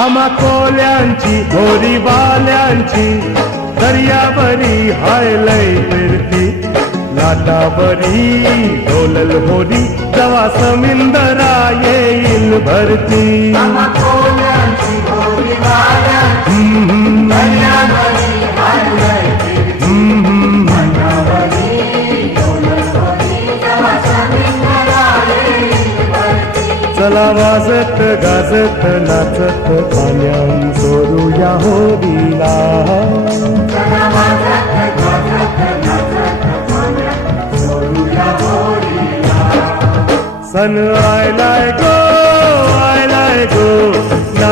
आम्हा गोरीबाल्यांची होरी हाय दर्यावरी हायलय फिरती. लाटावरी डोलल होरी जवा समिंदरा येईल भरती. चला वाजत गाजत नाचत पाण्यान सोडूया होरीला सन आयलाय गो आयलाय गो ना